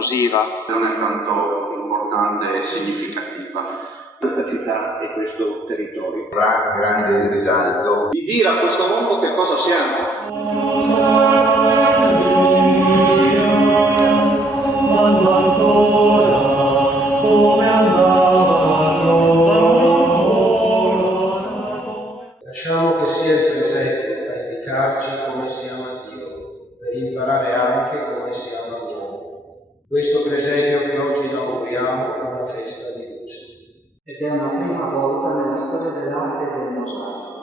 abusiva. Non è tanto importante e significativa questa città e questo territorio. Grande risalto Di dire a questo mondo che cosa siamo. Lasciamo che sia il presente a indicarci come siamo a Dio, per imparare anche come siamo all'uomo. Questo presepio che oggi inauguriamo è una festa di luce. Ed è una prima volta nella storia dell'arte e del mosaico